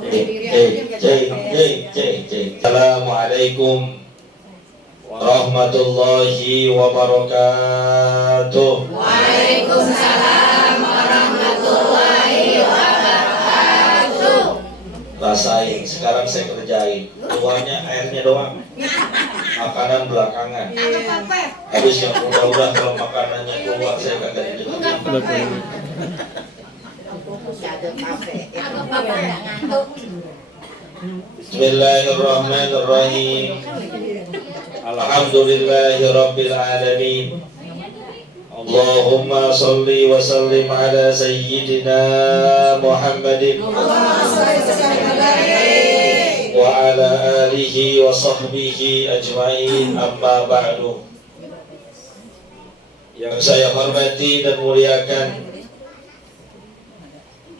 Assalamualaikum warahmatullahi wabarakatuh. Waalaikumsalam warahmatullahi wabarakatuh. Rasain, sekarang saya kerjain. Luarnya airnya doang, makanan belakangan. Habis yang udah kalau makanannya keluar saya kagak didengar. Bismillahirrahmanirrahim. Alhamdulillahirabbil alamin. Allahumma shalli wa sallim ala sayyidina Muhammadin wa ala alihi wa sahbihi ajma'in, amma ba'du. Yang saya hormati dan muliakan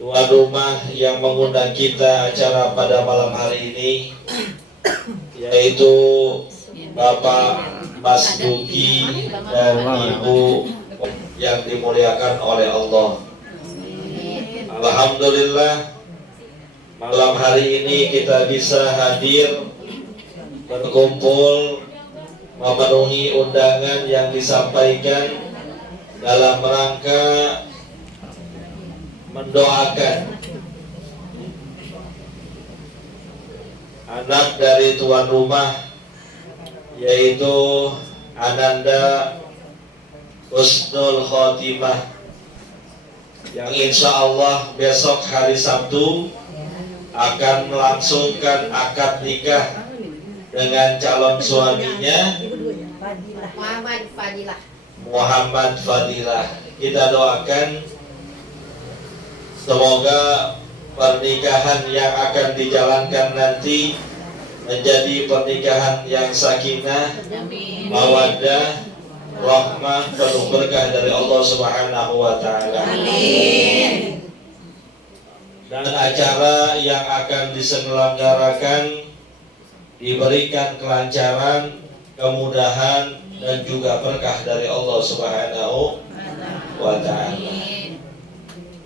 tuan rumah yang mengundang kita acara pada malam hari ini, yaitu Bapak Mas Duki dan Ibu yang dimuliakan oleh Allah. Alhamdulillah, malam hari ini kita bisa hadir berkumpul memenuhi undangan yang disampaikan dalam rangka mendoakan anak dari tuan rumah, yaitu Ananda Husnul Khotimah, yang insya Allah besok hari Sabtu akan melangsungkan akad nikah dengan calon suaminya Muhammad Fadilah. Kita doakan semoga pernikahan yang akan dijalankan nanti menjadi pernikahan yang sakinah, mawaddah, rahmah, penuh berkah dari Allah Subhanahu wa taala. Amin. Dan acara yang akan diselenggarakan diberikan kelancaran, kemudahan, dan juga berkah dari Allah Subhanahu wa taala.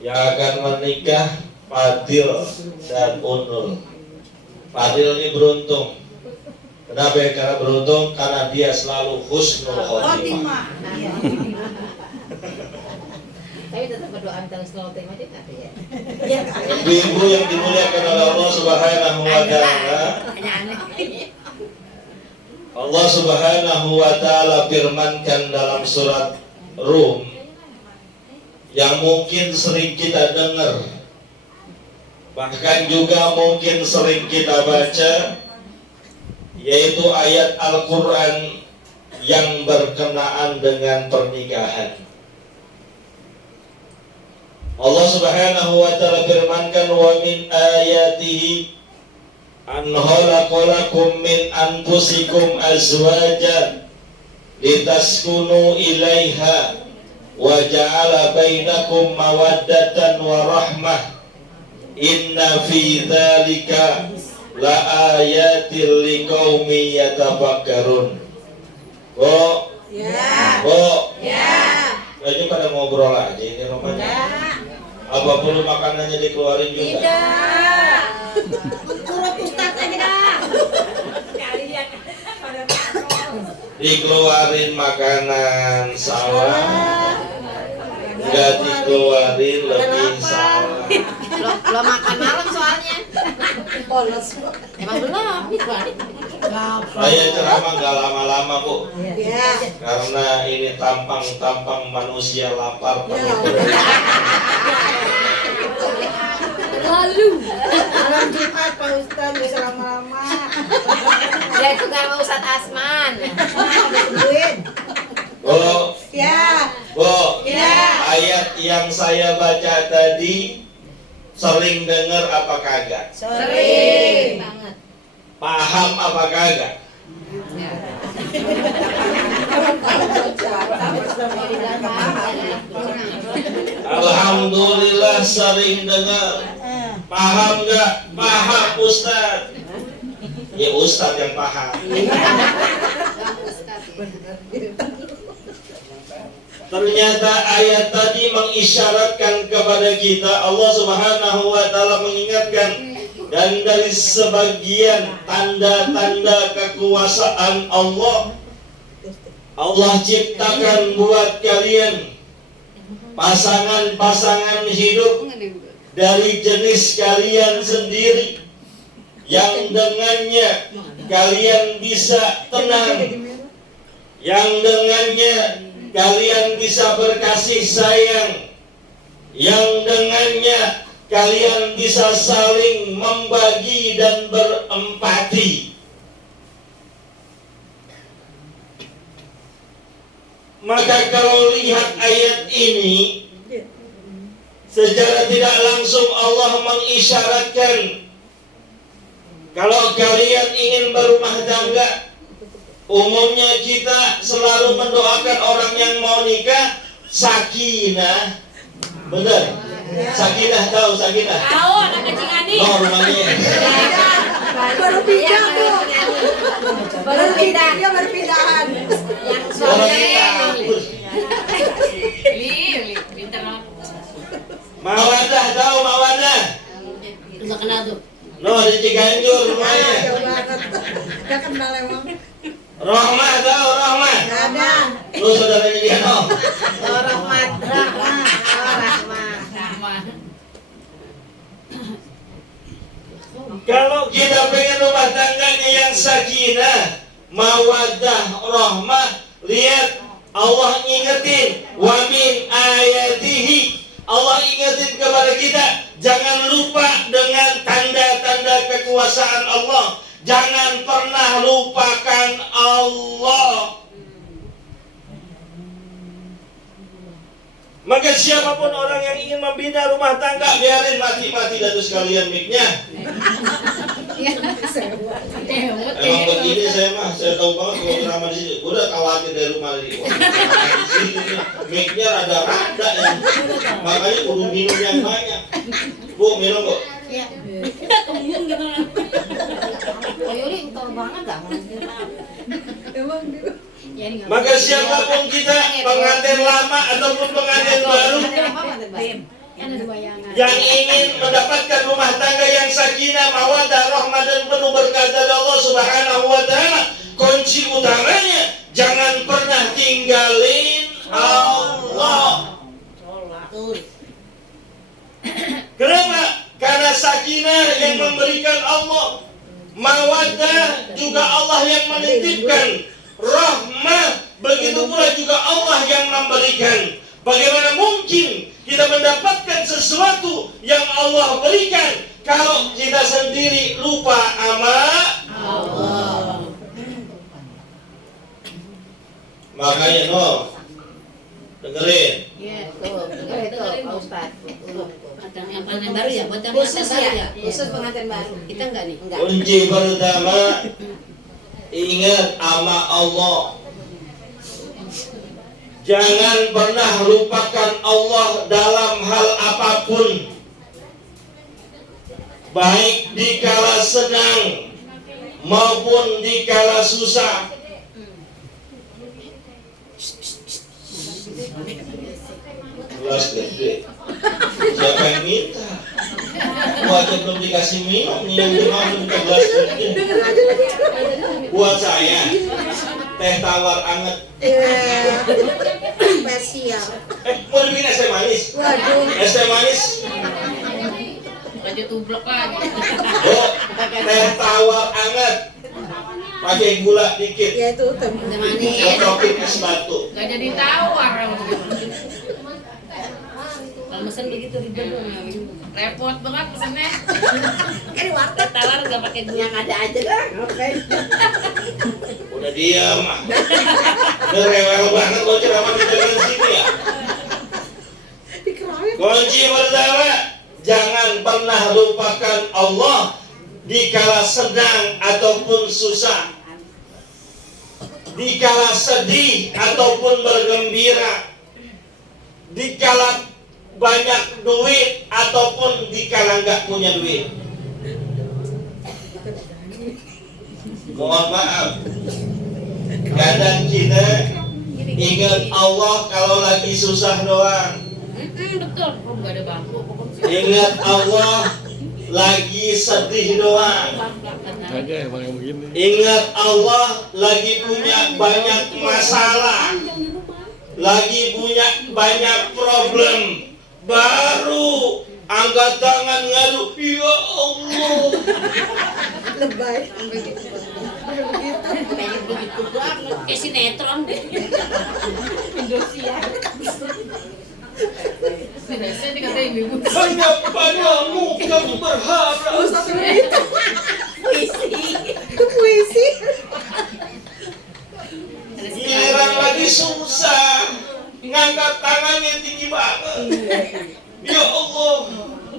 Yang akan menikah Fadil dan Unul. Fadil ini beruntung. Kenapa ya? Karena beruntung karena dia selalu husnul khotimah. Tapi tetap berdoa minta husnul khotimah ya. Ibu-ibu yang dimuliakan oleh Allah Subhanahu wa taala. Allah Subhanahu wa taala firmankan dalam surat Rum yang mungkin sering kita dengar, bahkan juga mungkin sering kita baca, yaitu ayat Al-Quran yang berkenaan dengan pernikahan. Allah Subhanahu wa ta'ala firmankan, wa min ayatihi an khalaqalakum min anfusikum azwajan litaskunu ilaiha wa ja'ala bainakum mawaddatan wa rahmah inna fi dzalika la ayatil liqaumin yatafakkarun. Bo, ya. Bo, ya. Ini pada ngobrol aja ini rupanya. Ya. Apa perlu makanannya dikeluarin juga? Tidak. Menurut Ustaz aja. Dikeluarin makanan salah. Enggak dikeluarin lebih salah. Lo makan malam soalnya. Emang belum. Saya ceramah nggak lama-lama Bu. Ya. Karena ini tampang manusia lapar. Lalu malam Jumat Pak Ustaz bisa lama-lama. Ya itu kan Pak Ustaz Asman. Bu, Ya. Bu, Ya. ayat yang saya baca tadi sering dengar apa kagak? Sering banget. Paham apa kagak? Alhamdulillah sering dengar. Paham nggak? Paham Ustaz. Ya Ustaz yang paham. Ternyata ayat tadi mengisyaratkan kepada kita, Allah Subhanahu wa taala mengingatkan Dan dari sebagian tanda-tanda kekuasaan Allah, Allah ciptakan buat kalian pasangan-pasangan hidup dari jenis kalian sendiri, yang dengannya kalian bisa tenang, yang dengannya kalian bisa berkasih sayang, yang dengannya kalian bisa saling membagi dan berempati. Maka kalau lihat ayat ini, secara tidak langsung Allah mengisyaratkan, kalau kalian ingin berumah tangga, umumnya kita selalu mendoakan orang yang mau nikah sakinah. Benar? Sakinah, tahu sakinah? Tahu, anak kecil Ani. Oh, rumahnya. Baru pindah tuh. Baru pindah. Dia baru pindahan. Yang Orang suaminya kita hapus. Li, pintar banget. Mawadah, tahu Mawadah? Enggak kenal tuh. No, di Ciganjur rumahnya. Jauh banget. Dia kenal emang. Rohmah, tahu Rohmah? Gak ada. Lu saudaranya dia, no? Rahmat. Kalau kita pengen rumah tangganya yang sakinah, mawaddah, rahmah, lihat Allah ingetin, wa min ayatihi, Allah ingetin kepada kita, jangan lupa dengan tanda-tanda kekuasaan Allah. Jangan pernah lupakan Allah. Maka siapapun orang yang ingin membina rumah tangga, biarin mati-mati datu sekalian mic-nya. Emang begini saya tahu banget kalau ceramah di sini. Gue udah khawatir dari rumah ini. Di sini mic-nya rada-rada ya. Makanya kudu minum yang banyak. Bu, minum Bu. Iya. Oh Yuli, tol banget dah. Emang dia. Maka siapapun kita, pengantin lama ataupun pengantin baru, yang ingin mendapatkan rumah tangga yang sakinah, mawaddah, rahmah dan penuh berkah dari Allah Subhanahu wa taala, kunci utamanya jangan pernah tinggalin Allah. Kenapa? Karena sakinah yang memberikan Allah, mawaddah juga Allah yang menitipkan, rahmah begitu pula juga Allah yang memberikan. Bagaimana mungkin kita mendapatkan sesuatu yang Allah berikan kalau kita sendiri lupa sama Allah? Makanya no, dengerin. Iya, tuh, dengerin tuh, Pak Ustadz. Yang pengantin baru ya, buat yang Khusus pengantin baru ya, ya. khusus pengantin baru. Kita enggak nih. Enggak. Kunci pertama, ingat sama Allah. Jangan pernah lupakan Allah dalam hal apapun, baik dikala senang maupun dikala susah. Gelas gede, siapa yang minta? Gua aja belum dikasih minum, nih yang dimau minta gelas gede. Buat saya, teh tawar anget. Spesial. Mau dibikin es teh manis? Waduh. Es teh manis? Lanjut tublek lagi. Oh, teh tawar anget. Pakai gula dikit. Ya itu Udah manis. Cocokin es batu. Enggak jadi tawar. Kalau mesen begitu ribet dong. Repot banget pesennya. di warteg. Tawar enggak pakai gula. Yang ada aja dah. Oke. Udah diam. Udah rewel banget lo ceramah di jalan sini ya. Dikeroyok. Kunci pertama, jangan pernah lupakan Allah dikala senang ataupun susah, dikala sedih ataupun bergembira, dikala banyak duit ataupun dikala nggak punya duit. Mohon maaf, kadang kita ingat Allah kalau lagi susah doang. Betul. Oh, enggak ada bangku. Ingat Allah lagi sedih doang. Aja emang yang begini. Ingat Allah lagi punya banyak masalah, lagi punya banyak problem, baru angkat tangan ngadu, ya Allah. Lebay. Kayak begitu banget. Kayak sinetron deh. Indosiar. Sinetron dikatain ibu. Hanya padamu kami berharap. Puisi. Itu puisi. Giliran lagi susah, ngangkat tangannya tinggi banget. Ya Allah,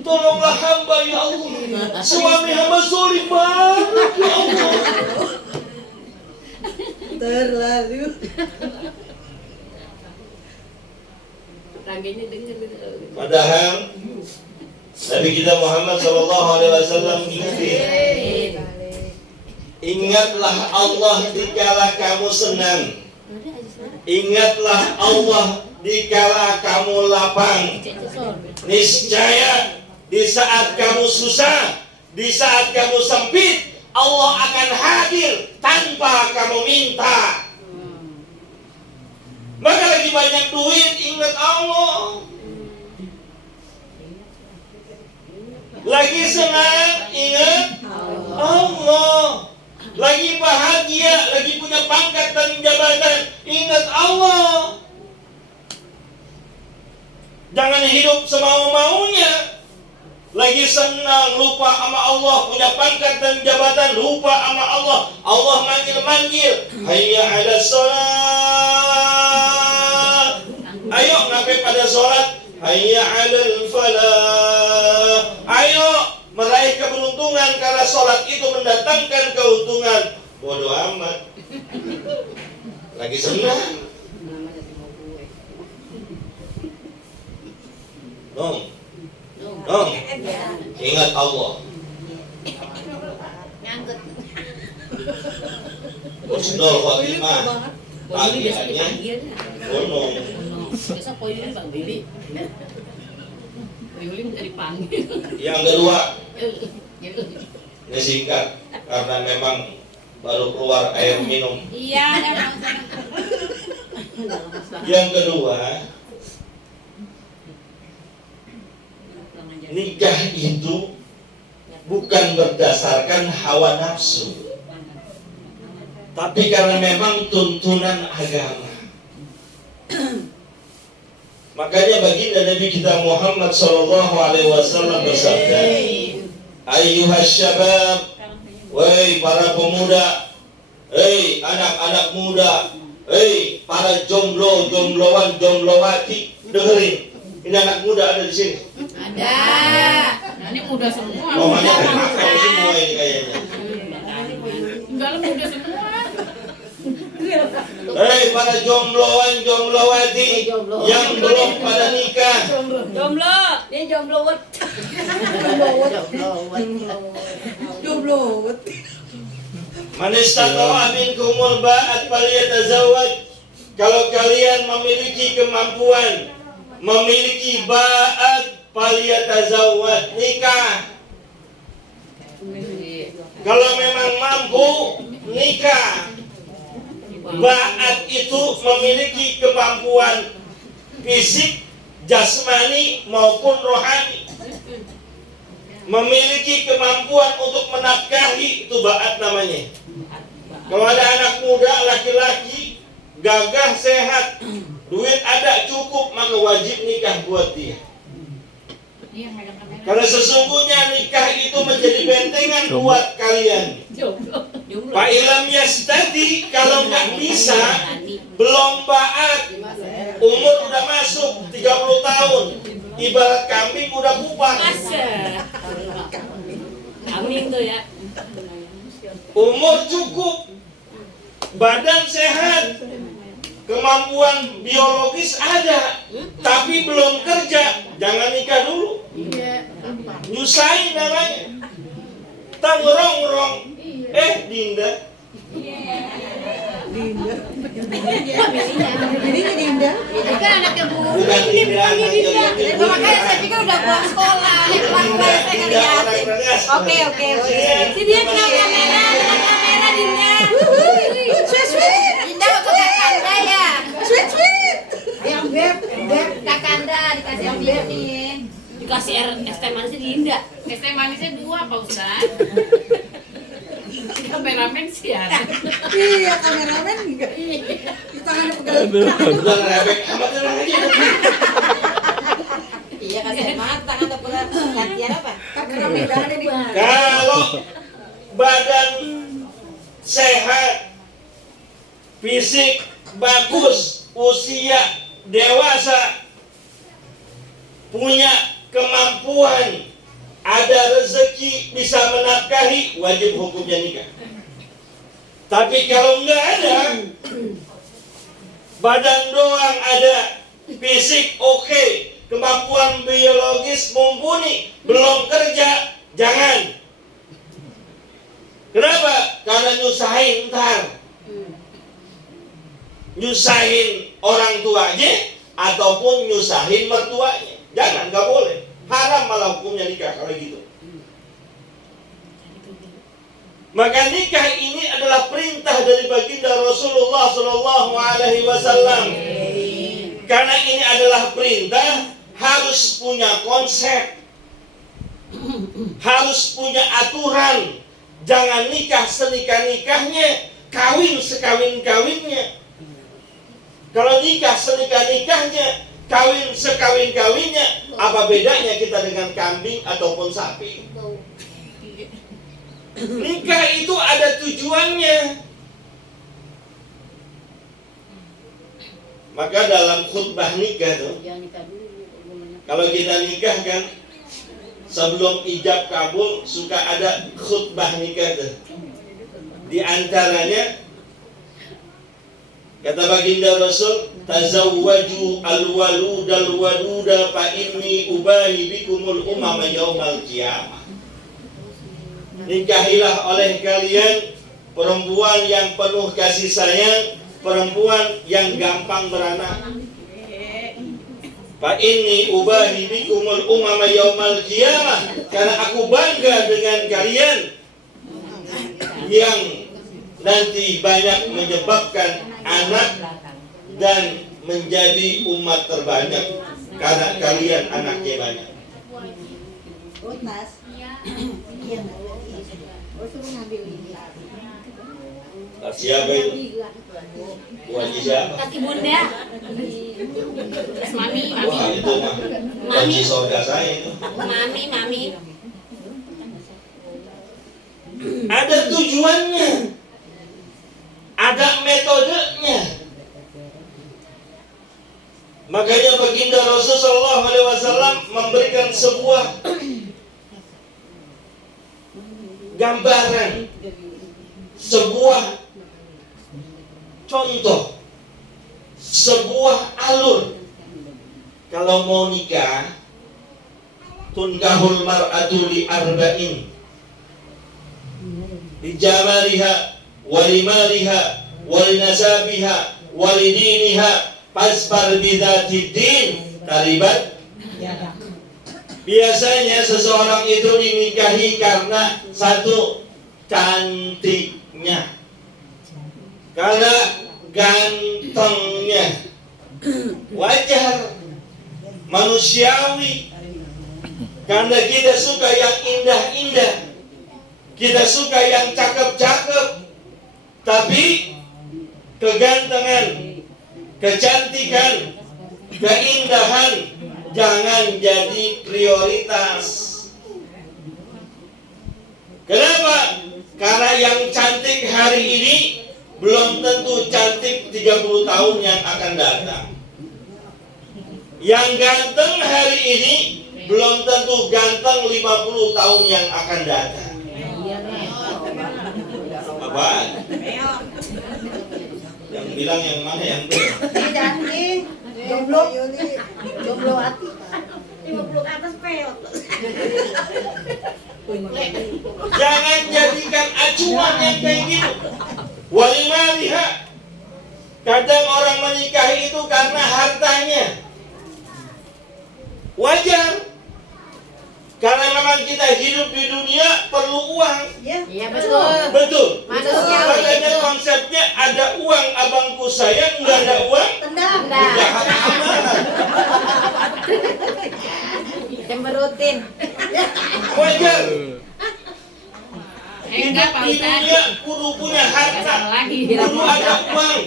tolonglah hamba ya Allah. Suami hamba zalim banget ya Allah. Terlalu. Rangganya denger gitu. Padahal Nabi kita Muhammad SAW ingetin, ingatlah Allah dikala kamu senang, ingatlah Allah dikala kamu lapang. Niscaya di saat kamu susah, di saat kamu sempit, Allah akan hadir tanpa kamu minta. Maka lagi banyak duit, ingat Allah. Lagi senang, ingat Allah. Lagi bahagia, lagi punya pangkat dan jabatan, ingat Allah. Jangan hidup semau-maunya. Lagi senang, lupa sama Allah, punya pangkat dan jabatan, lupa sama Allah. Allah manggil-manggil, hayya ala sholat. Ayo ngapain pada sholat? Hayya ala falah. Ayo meraih keberuntungan karena sholat itu mendatangkan keuntungan. Bodoh amat. Lagi senang. Dong, ingat Allah. Nganggut. Husnul khotimah. Poin biasa Bagiannya dipanggil. gunung. Biasa poinnya Bang Billy. Billy minta dipanggil. Yang kedua, Gitu. ini singkat karena memang baru keluar air minum. Iya, emang. Yang kedua, nikah itu bukan berdasarkan hawa nafsu, tapi karena memang tuntunan agama. Makanya baginda Nabi kita Muhammad SAW bersabda, ayyuhas syabab, wahai para pemuda, hei anak-anak muda, hei para jomblo, jomblowan, jomblowati, dengerin. Ini anak muda ada di sini. Ada. Nah, ini muda semua. Oh, banyak yang nakal semua ini kayaknya. Enggak lah, muda semua. Hei para jomblowan, jomblowati yang belum pada nikah. Jomblo. Dia jomblo wet. Jomblo. Man istata'a minkumul ba'at falyatazawwaj. Kalau kalian memiliki kemampuan, memiliki ba'at, falyatazawwaj, nikah. Kalau memang mampu, nikah. Ba'at itu memiliki kemampuan fisik, jasmani maupun rohani. Memiliki kemampuan untuk menafkahi, itu ba'at namanya. Kalau ada anak muda, laki-laki, gagah, sehat, duit ada cukup, maka wajib nikah buat dia. Karena sesungguhnya nikah itu menjadi bentengan buat kalian. Pak Ilham Yastadi, kalau nggak bisa, belum ba'at, umur udah masuk 30 tahun, ibarat kambing udah kupang. Kambing tuh ya. Umur cukup, badan sehat, kemampuan biologis ada, tapi belum kerja, jangan nikah dulu. Nyusahin namanya. Tangrong-rong. Dinda. Bininya Dinda. Ini kan anaknya Bu. Bukan Dinda, anaknya Bu. Itu makanya saya pikir udah pulang sekolah. Pulang-pulang saya ngeliatin. Oke. Si dia kena kamera, Dinda. Sweet. Dinda untuk Kakanda ya. Sweet. Yang beb, Kakanda dikasih yang beb nih. Dikasih es teh manisnya Dinda. Es teh manisnya 2 Pak Ustaz. Kameramen sih ya. Iya, kameramen enggak. Di tangannya pegang. Udah rebek amat aja. Iya kasih mata kan udah pernah latihan apa? Kameramen udah ada di. Kalau badan sehat, fisik bagus, usia dewasa, punya kemampuan, ada rezeki, bisa menafkahi, wajib hukumnya nikah. Tapi kalau nggak ada, badan doang ada, fisik oke, kemampuan biologis mumpuni, belum kerja, jangan. Kenapa? Karena nyusahin ntar. Nyusahin orang tuanya ataupun nyusahin mertuanya. Jangan, nggak boleh. Haram malah hukumnya nikah kalau gitu. Maka nikah ini adalah perintah dari baginda Rasulullah Sallallahu Alaihi Wasallam. Karena ini adalah perintah, harus punya konsep, harus punya aturan. Jangan nikah senikah-nikahnya, kawin sekawin-kawinnya. Kalau nikah senikah-nikahnya, kawin sekawin-kawinnya, apa bedanya kita dengan kambing ataupun sapi? Nikah itu ada tujuannya. Maka dalam khutbah nikah tuh, kalau kita nikah kan, sebelum ijab kabul suka ada khutbah nikah tuh. Di antaranya kata baginda Rasul, tazawwaju al-waludal waluda fa inni ubahi bikumul umama yaumal qiyamah. Nikahilah oleh kalian perempuan yang penuh kasih sayang, perempuan yang gampang beranak. Fa inni ubahi bikumul umama yaumal qiyamah, karena aku bangga dengan kalian yang nanti banyak menyebabkan anak dan menjadi umat terbanyak karena kalian anaknya banyak. Siapa itu? Wajib siapa? Kaki bunda. Terus mami. Wah itu mah wajib saudara saya itu. Mami. Ada tujuannya, ada metodenya. Makanya baginda Rasulullah SAW memberikan sebuah gambaran, sebuah contoh, sebuah alur. Kalau mau nikah, tunkahul mar'atu li arba'in, li jamaliha, walimaliha, walinasabiha, walidiniha, pasbar bidatid din, talibat. Biasanya seseorang itu dinikahi karena satu, cantiknya, karena gantengnya, wajar, manusiawi. Karena kita suka yang indah-indah, kita suka yang cakep-cakep. Tapi kegantengan, kecantikan, keindahan jangan jadi prioritas. Kenapa? Karena yang cantik hari ini belum tentu cantik 30 tahun yang akan datang. Yang ganteng hari ini belum tentu ganteng 50 tahun yang akan datang. Apaan? Yang bilang yang mana yang benar? Janji. Jomblo hati. 50 atas peot. Jangan jadikan acuan yang kayak gitu. Walimaliha, Kadang orang menikahi itu karena hartanya. Wajar. Karena memang kita hidup di dunia perlu uang. Iya betul. Betul. Manusia Makanya begitu. konsepnya ada uang abangku sayang, nggak ada uang Tendang. jahat amat. Cemberutin. Wajar. Enggak, Pak Di Ustaz. dunia kudu punya harta, Lagi. kudu ada uang.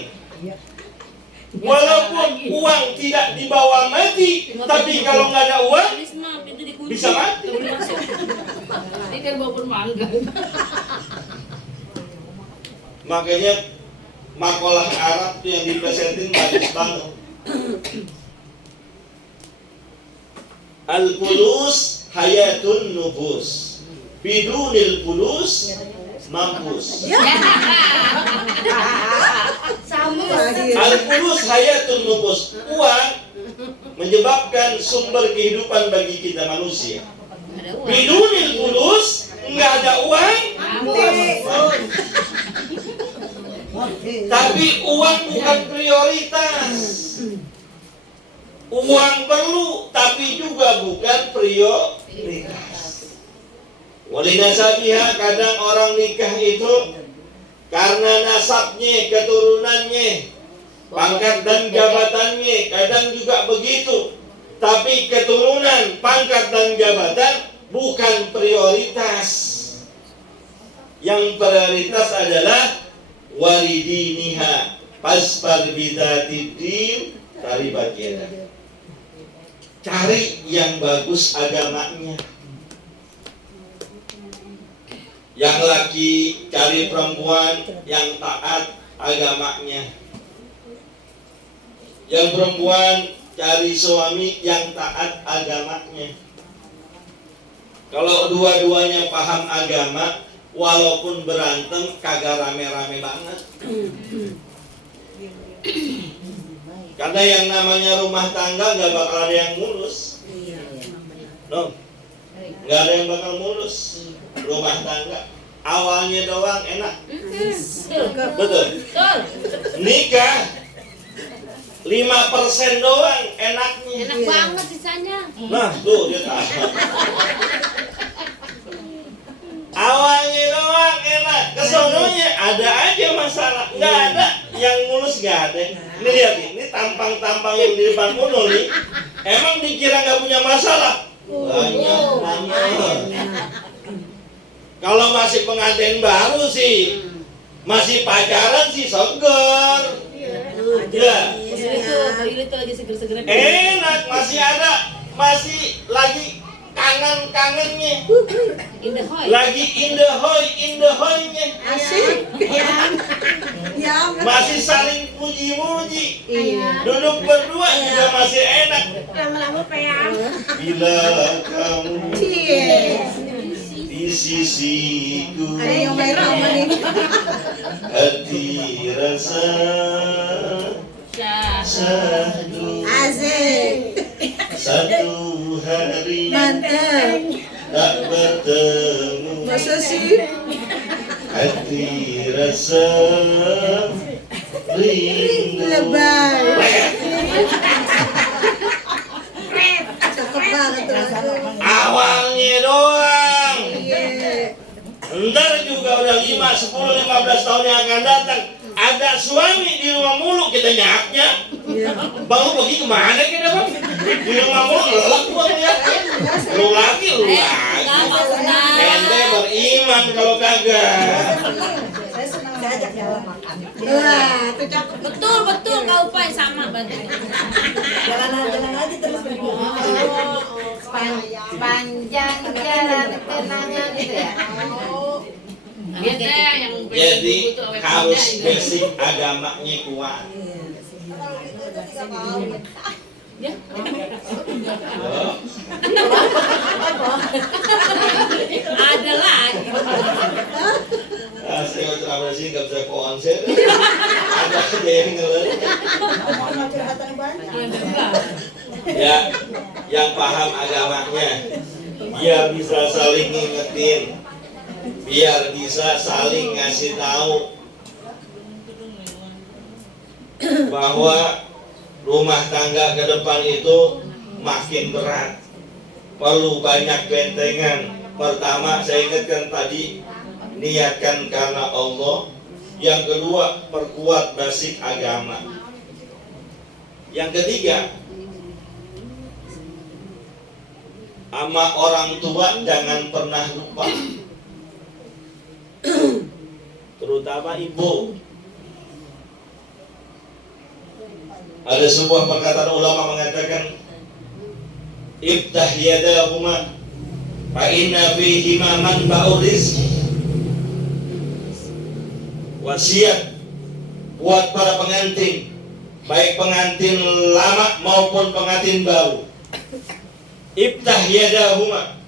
Walaupun uang tidak dibawa mati, tapi kalau nggak ada uang bisa mati. Ini kan bawa mangga. Makanya makalah Arab tuh yang dipresentin bagus banget. Al-fulus hayatun nufus, bidunil fulus mampus. Al-fulus hayatun nufus, uang menyebabkan sumber kehidupan bagi kita manusia. Bidunil fulus, nggak ada uang. Tapi uang bukan prioritas. Uang perlu, tapi juga bukan prioritas. Walinasabiha, kadang orang nikah itu karena nasabnya, keturunannya, pangkat dan jabatannya, kadang juga begitu. Tapi keturunan, pangkat dan jabatan bukan prioritas. Yang prioritas adalah walidiniha, pasbar bidatidin, taribat yadah. Cari yang bagus agamanya. Yang laki cari perempuan yang taat agamanya. Yang perempuan cari suami yang taat agamanya. Kalau dua-duanya paham agama, walaupun berantem kagak rame-rame banget. Karena yang namanya rumah tangga gak bakal ada yang mulus. No, gak ada yang bakal mulus. Rumah tangga awalnya doang enak. Betul. Nikah 5% doang enaknya. Enak banget sisanya. Nah tuh dia tahu. Awalnya doang enak, kesononya ada aja masalah. Nggak ada yang mulus, nggak ada. Ini lihat nih, ini tampang-tampang yang di depan Munul nih. Emang dikira nggak punya masalah? Banyak banget. Kalau masih pengantin baru sih, masih pacaran sih seger. Ya, Itu lagi seger-seger. enak, masih ada, masih lagi kangen-kangennya. Lagi in the hoy-nya. Asik. Ya, Masih saling puji-puji. Duduk berdua juga masih enak. Lama-lama peang. Bila kamu Cie. di sisiku, Ada yang merah apa nih? hati rasa satu Asik. hari Mantap. tak bertemu. Masa sih? Hati rasa rindu. Lebay. Cakep banget tuh lagu. Awalnya doang. Iya. Ntar juga udah 5, 10, 15 tahun yang akan datang, ada suami di rumah mulu, kita nyaknya. Iya. Bang lu pergi kemana kita bang? Di rumah mulu lelak gua ngeliat. Lu lagi. Ente beriman kalau kagak. Saya senang diajak jalan makan. Wah, itu cakep. Betul kau Pai sama banget. Jalan aja terus berdua. Panjang jalan kenanya gitu ya. Beda yang Jadi harus basic agamanya kuat. ada lagi. Saya ceramah sih nggak bisa konser. Ada aja yang ngeler. Ya, yang paham agamanya, biar bisa saling ngingetin, biar bisa saling ngasih tahu. bahwa rumah tangga ke depan itu makin berat, perlu banyak bentengan. Pertama, saya ingatkan tadi, niatkan karena Allah. Yang kedua, perkuat basic agama. Yang ketiga, sama orang tua jangan pernah lupa, terutama ibu. Ada sebuah perkataan ulama mengatakan, iftah yadahuma fa inna fihima manba'ur rizki. Wasiat buat para pengantin, baik pengantin lama maupun pengantin baru. Iftah yadahuma,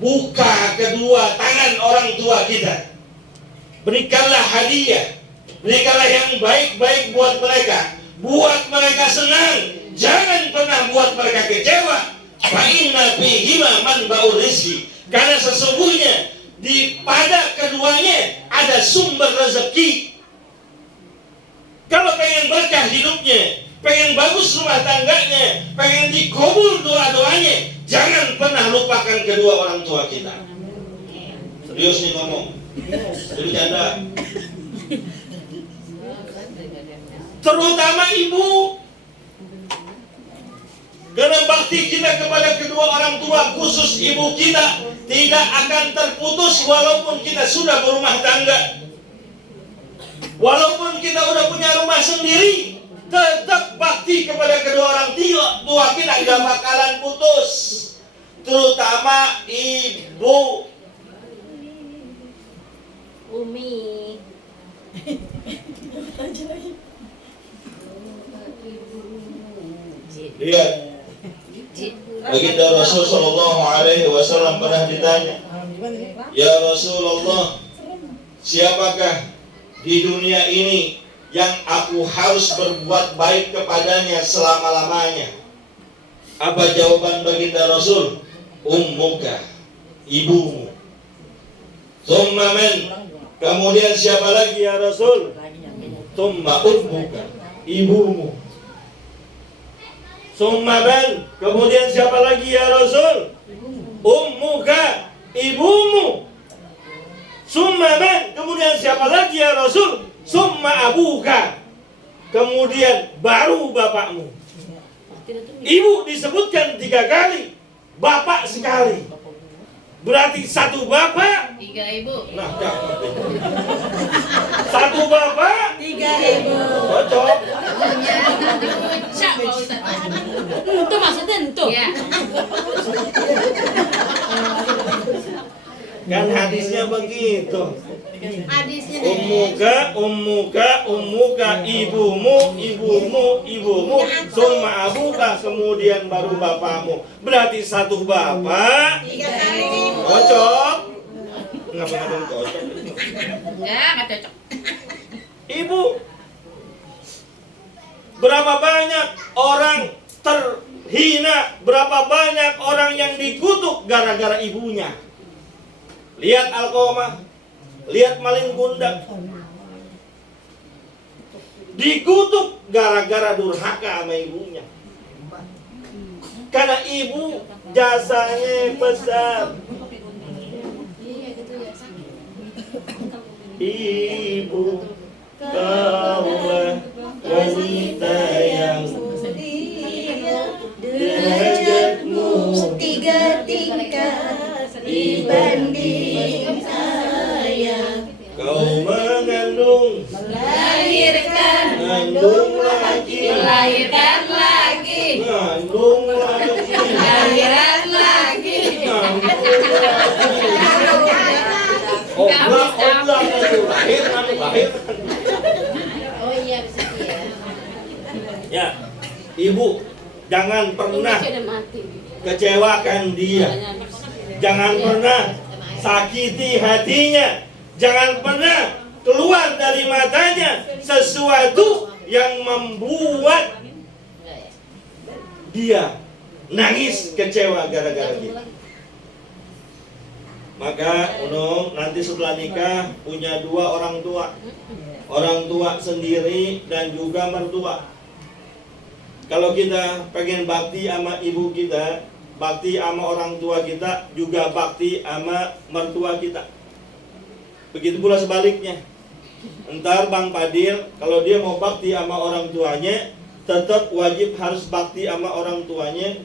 buka kedua tangan orang tua kita. Berikanlah hadiah, berikanlah yang baik-baik buat mereka. Buat mereka senang, jangan pernah buat mereka kecewa. Fa inna fihima manba'ur rizki, karena sesungguhnya pada keduanya ada sumber rezeki. Kalau pengen berkah hidupnya, pengen bagus rumah tangganya, pengen dikabul doa-doanya, jangan pernah lupakan kedua orang tua kita. Serius nih ngomong, jadi canda. Terutama ibu, karena bakti kita kepada kedua orang tua, khusus ibu kita, tidak akan terputus walaupun kita sudah berumah tangga. Walaupun kita udah punya rumah sendiri, tetap bakti kepada kedua orang tua kita gak bakalan putus. Terutama ibu. Umi. Lihat, baginda Rasul Shallallahu Alaihi Wasallam pernah ditanya, ya Rasulullah, siapakah di dunia ini yang aku harus berbuat baik kepadanya selama-lamanya? Apa jawaban baginda Rasul? Ummuka, ibumu. Tsumma man, kemudian siapa lagi ya Rasul? Tsumma ummuka, ibumu. Tsumma man, kemudian siapa lagi ya Rasul? Ummuka, ibumu. Tsumma man, kemudian siapa lagi ya Rasul? Tsumma abuka, kemudian baru bapakmu. Ibu disebutkan 3 kali, bapak sekali. Berarti 1 bapak, 3 ibu. nah dapat. 1 bapak, 3 ibu. cocok. Cak Pak Ustaz. Itu maksudnya itu. Ya. Kan hadisnya begitu. Hadisnya Ummuka, ibumu, summa abuka, kemudian baru bapakmu. Berarti 1 bapak, 3 kali ibu. cocok. Ngapa-ngapain cocok? enggak cocok. Ibu. Berapa banyak orang terhina, berapa banyak orang yang dikutuk gara-gara ibunya. Lihat Alqamah, lihat Malin Kundang, dikutuk gara-gara durhaka sama ibunya. Karena ibu jasanya besar. Ibu, kaulah wanita yang derajatmu 3 tingkat dibanding saya. Kau mengandung, Melahirkan, mengandung lagi, Melahirkan lagi. mengandung lagi, Lahiran lagi. mengandung lagi. Oblak itu lahir. Oh iya bisa ya. Ya, ibu jangan pernah Udah mati. kecewakan dia, jangan pernah sakiti hatinya, jangan pernah keluar dari matanya sesuatu yang membuat dia nangis kecewa gara-gara dia. Maka Unung nanti setelah nikah punya 2 orang tua. orang tua sendiri dan juga mertua. Kalau kita pengen bakti sama ibu kita, bakti sama orang tua kita, juga bakti sama mertua kita. Begitu pula sebaliknya. Entar Bang Padil, kalau dia mau bakti sama orang tuanya, tetap wajib harus bakti sama orang tuanya.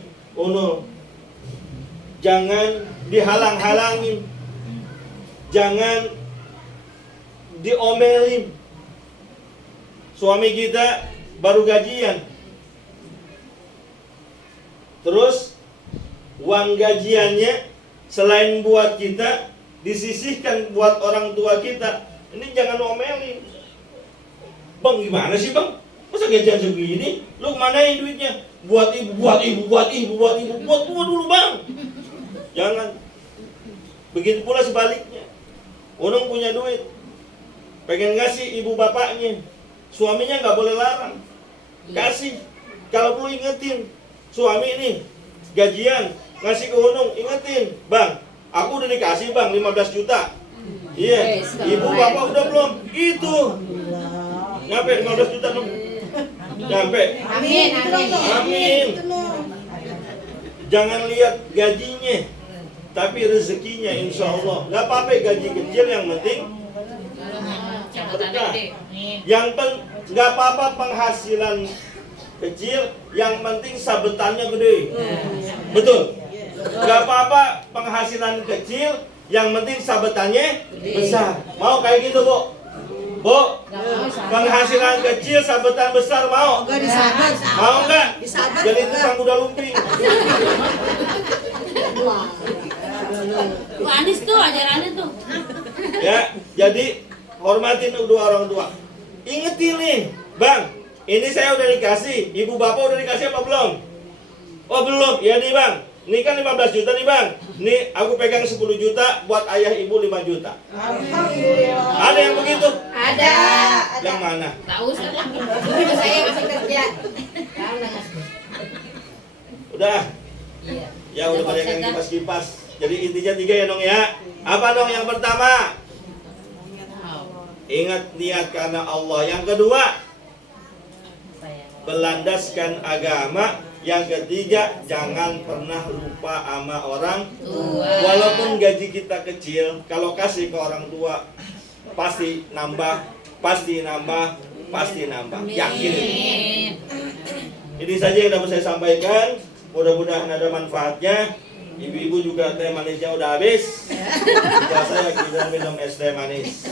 Jangan dihalang-halangin, jangan diomelin. Suami kita baru gajian, terus uang gajiannya selain buat kita, disisihkan buat orang tua kita. Ini jangan omelin. Bang, gimana sih bang? Masa gajian segini? Lu kemanain duitnya? Buat ibu, buat ibu, buat ibu, buat ibu. Buat gua dulu bang. Jangan. Begitu pula sebaliknya. Orang punya duit, pengen ngasih ibu bapaknya, suaminya nggak boleh larang. Kasih. Kalau perlu ingetin, suami ini gajian ngasih ke Unung, ingetin, bang, aku udah dikasih bang 15 juta. Iya, ibu bapak udah belum? Itu. Nyampe 15 juta dong. Nyampe. Amin, amin. Amin. Jangan lihat gajinya, tapi rezekinya insya Allah. Gak apa-apa gaji kecil, yang penting berkah. Gak apa-apa penghasilan kecil, yang penting sabetannya gede. Betul. Gak apa-apa penghasilan kecil, yang penting sabetannya besar. Mau kayak gitu bu? Bu, penghasilan kecil sabetan besar mau? Enggak disabet. Mau nggak? Disabet. Jadi tukang kuda lumping. Manis tuh ajarannya tuh. Ya, jadi hormatin kedua orang tua. Ingetin nih, bang, ini saya udah dikasih, ibu bapak udah dikasih apa belum? Oh belum, ya nih bang, ini kan 15 juta nih bang. Nih aku pegang 10 juta, buat ayah ibu 5 juta. Alhamdulillah. Ada yang begitu? Ada. Yang mana? Tahu sekarang. Saya masih kerja. Udah? Iya. Ya udah banyak yang kipas-kipas. Jadi intinya 3 ya dong ya. Apa dong yang pertama? Ingat niat karena Allah. Yang kedua, berlandaskan agama. Yang ketiga, jangan pernah lupa sama orang tua. Walaupun gaji kita kecil, kalau kasih ke orang tua pasti nambah, pasti nambah, pasti nambah. Yakin. Ini saja yang dapat saya sampaikan. Mudah-mudahan ada manfaatnya. Ibu-ibu juga teh manisnya udah habis. Jika saya kita minum es teh manis.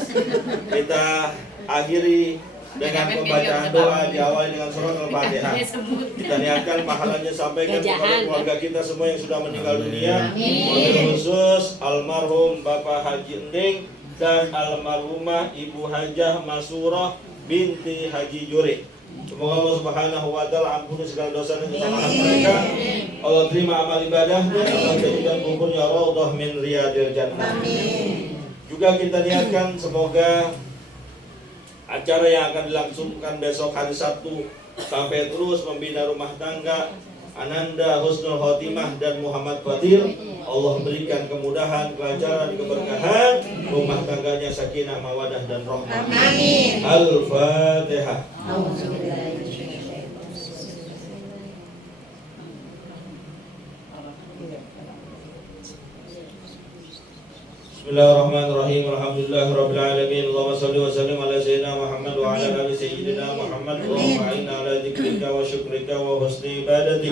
Kita akhiri dengan pembacaan doa, diawali dengan surat Al-Fatihah. Kita niatkan pahalanya sampaikan kepada keluarga kita semua yang sudah meninggal dunia. Wabil khusus almarhum Bapak Haji Ending dan almarhumah Ibu Hajah Masurah binti Haji Juri. Semoga Allah Subhanahu wa taala ampuni segala dosa dan kesalahan mereka. Allah terima amal ibadahnya, Allah jadikan kuburnya raudhah min riyadil jannah. Juga kita niatkan semoga acara yang akan dilangsungkan besok hari Sabtu sampai terus membina rumah tangga Ananda Husnul Khotimah dan Muhammad Fadil, Allah berikan kemudahan, kelancaran, keberkahan, rumah tangganya sakinah, mawadah dan rahmah. Amin. Al-Fatihah. Bismillahirrahmanirrahim. Alhamdulillahirabbil alamin. Allahumma shalli wa sallim ala sayyidina Muhammad wa ala ali sayyidina Muhammad. Allahumma inna ala dzikrika wa syukrika wa husni ibadatik.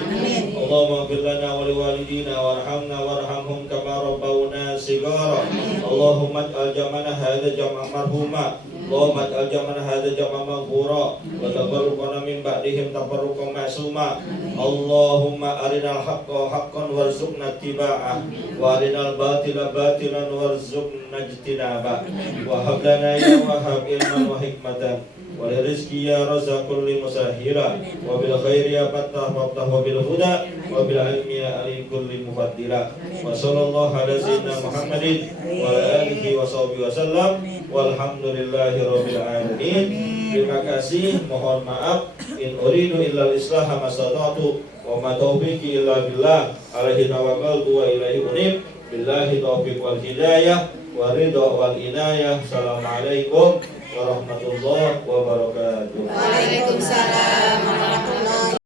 Allahumma ighfir lana wa liwalidina warhamna warhamhum kama rabbawna shighara. Allahumma ij'al jam'ana hadza jam'an marhuma. Allahumma ij'al jam'ana hadza jam'an maghfura wa tabarrukana min ba'dihim tabarrukan ma'suma. Allahumma arinal haqqa haqqan warzuqna ittiba'ah wa arinal batila batilan warzuqna ijtinabah. Wa hab lana ya wahhab ilman wa hikmatan wa rizqi ya razaqul musahhira wa bil khairi ya fattah fattah wa bil huda wa bil ilmi ya ali kulli mufaddila. Wa sallallahu ala sayyidina Muhammadin wa ala alihi wa sahbihi wasallam walhamdulillahi rabbil alamin. Terima kasih, mohon maaf. In uridu illal islaha mastata'tu wa ma taufiqi illa billah alaihi tawakkaltu wa ilaihi unib. Billahi taufiq wal hidayah wa ridha wal inayah. Assalamualaikum warahmatullahi wabarakatuh. Waalaikumsalam warahmatullahi